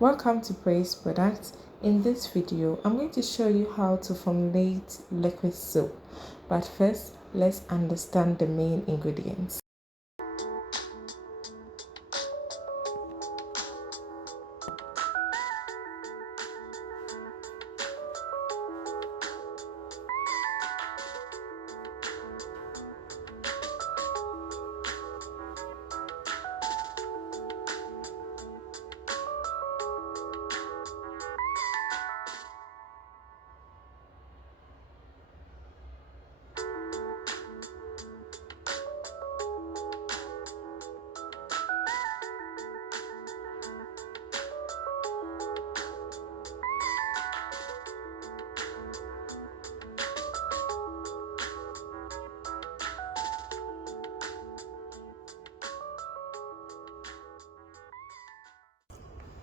Welcome to Praise Products. In this video, I'm going to show you how to formulate liquid soap. But first, let's understand the main ingredients.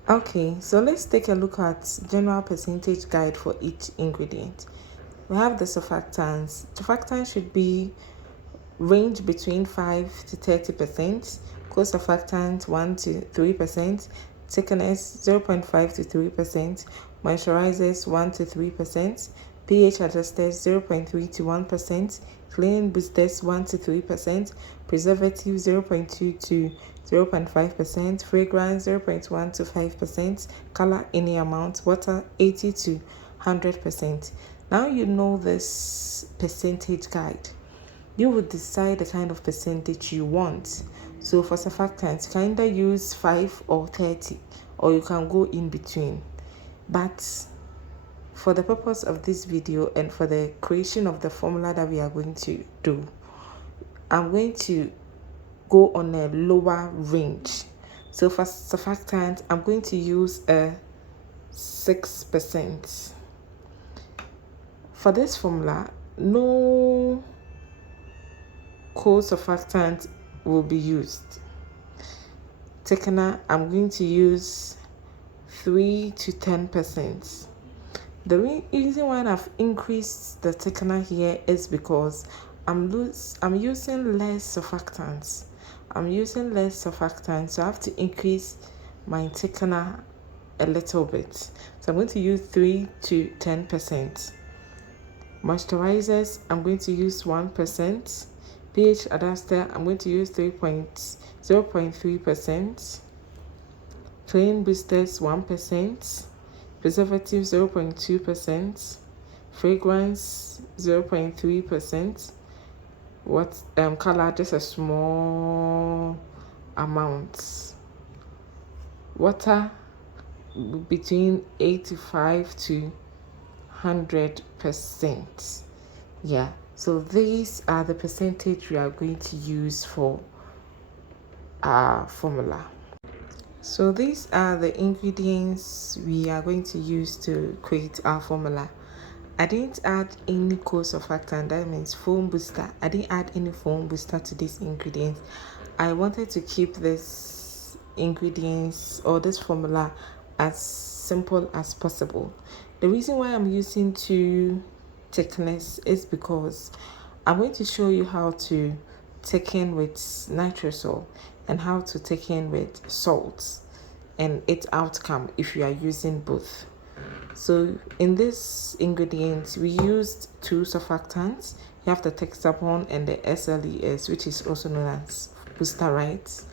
Okay, so let's take a look at general percentage guide for each ingredient. We have the surfactants. Surfactants should be range between 5 to 30%, co-surfactant 1 to 3%, thickeners 0.5 to 3%, moisturizers 1 to 3%, pH adjusters 0.3 to 1%, cleaning boosters 1 to 3%, preservative 0.2 to 0.5%, fragrance 0.1 to 5%, color any amount, water 80 to 100%. Now you know this percentage guide. You would decide the kind of percentage you want. So for surfactants, you can either use 5 or 30, or you can go in between. But for the purpose of this video and for the creation of the formula that we are going to do, I'm going to go on a lower range. So for surfactant, I'm going to use a 6%. For this formula, no co-surfactant will be used. Thickener, I'm going to use 3 to 10%. The reason why I've increased the thickener here is because I'm using less surfactants. So I have to increase my thickener a little bit. So I'm going to use 3 to 10%. Moisturizers, I'm going to use 1%. pH adjuster, I'm going to use 0.3%. Clean boosters, 1%. Preservative, 0.2%. Fragrance, 0.3%. Color, just a small amount. Water, between 85 to 100%. Yeah, so these are the percentage we are going to use for our formula. So these are the ingredients we are going to use to create our formula. I didn't add any co-surfactant, that means foam booster. I didn't add any foam booster to these ingredients. I wanted to keep this ingredients or this formula as simple as possible. The reason why I'm using 2 thickness is because I'm going to show you how to thicken with nitrosol and how to thicken with salts and its outcome if you are using both. So in this ingredients, we used 2 surfactants. You have the Texapon and the SLES, which is also known as boosterites.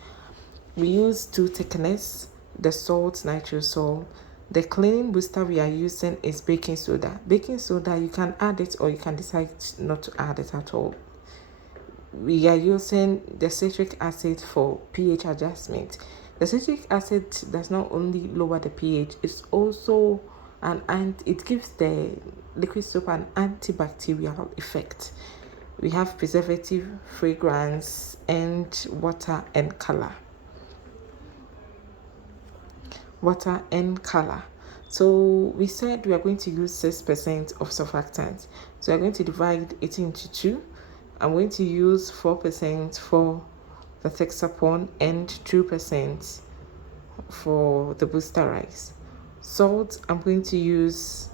We used 2 thickeners, the salt, nitrosol. The cleaning booster we are using is baking soda. Baking soda, you can add it or you can decide not to add it at all. We are using the citric acid for pH adjustment. The citric acid does not only lower the pH, it's also it gives the liquid soap an antibacterial effect. We have preservative, fragrance, and water and color. So we said we are going to use 6% of surfactants. So we're going to divide it into 2. I'm going to use 4% for the Texapon and 2% for the boosterites. Salt, I'm going to use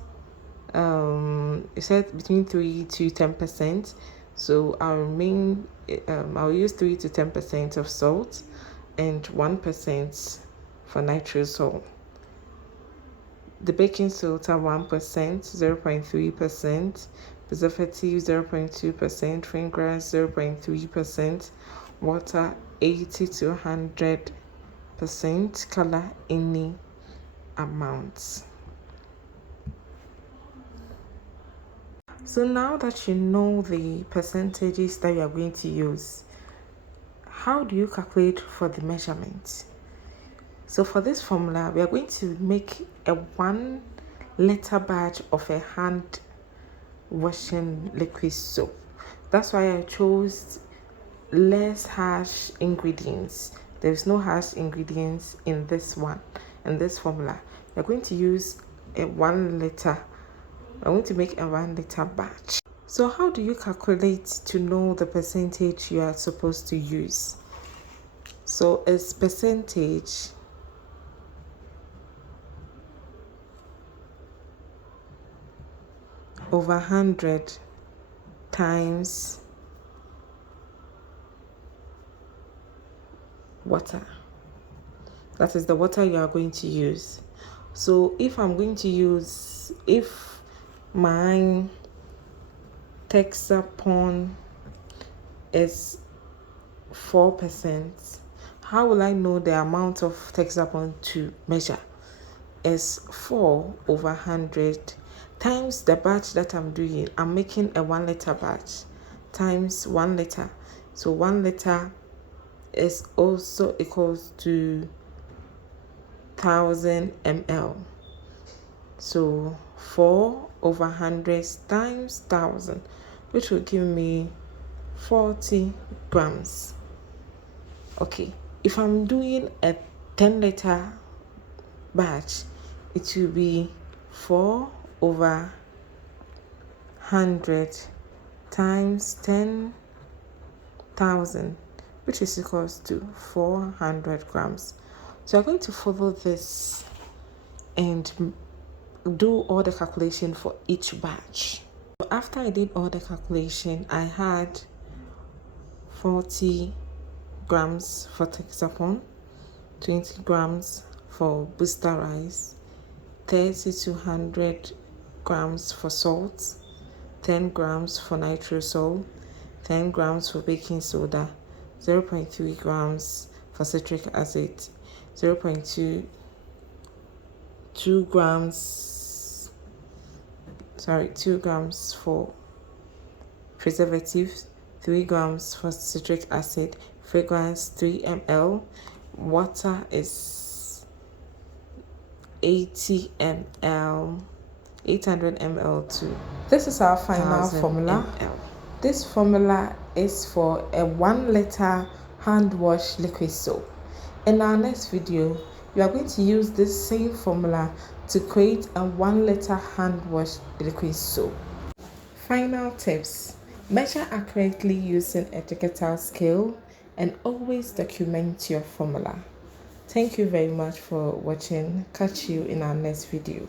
it said between 3 to 10%. So I'll use 3 to 10% of salt and 1% for nitrosol. the baking soda 1%, 0.3%, preservative 0.2%, fragrance 0.3%, water 80 to 100%, color any amount. So now that you know the percentages that you are going to use, how do you calculate for the measurement? So for this formula, we are going to make a 1 liter batch of a hand washing liquid soap. That's why I chose less harsh ingredients. There's no harsh ingredients in this one, in this formula. We're going to use a 1 liter. I'm going to make a 1 liter batch. So how do you calculate to know the percentage you are supposed to use? So it's percentage over 100 times water. That is the water you are going to use. So if I'm going to use, if my Texapon is 4%, how will I know the amount of Texapon to measure? Is 4 over 100 times the batch that I'm doing. I'm making a 1 liter batch times 1 liter. So 1 liter is also equals to 1000 ml. So 4 over 100 times 1000, which will give me 40 grams. Okay, if I'm doing a 10 liter batch, it will be 4 over 100 times 10,000, which is equals to 400 grams. So I'm going to follow this and do all the calculation for each batch. So after I did all the calculation, I had 40 grams for Texapon, 20 grams for booster rice, 30 to 100 grams for salt, 10 grams for nitrosol, 10 grams for baking soda, 0.3 grams for citric acid, 0.2 2 grams for preservative, 3 grams for citric acid, fragrance 3 ml, water is 80 ml, 800 ml to. This is our final formula. ml. This formula is for a 1 liter hand wash liquid soap. In our next video, we are going to use this same formula to create a 1 liter hand wash liquid soap. Final tips: measure accurately using a digital scale and always document your formula. Thank you very much for watching. Catch you in our next video.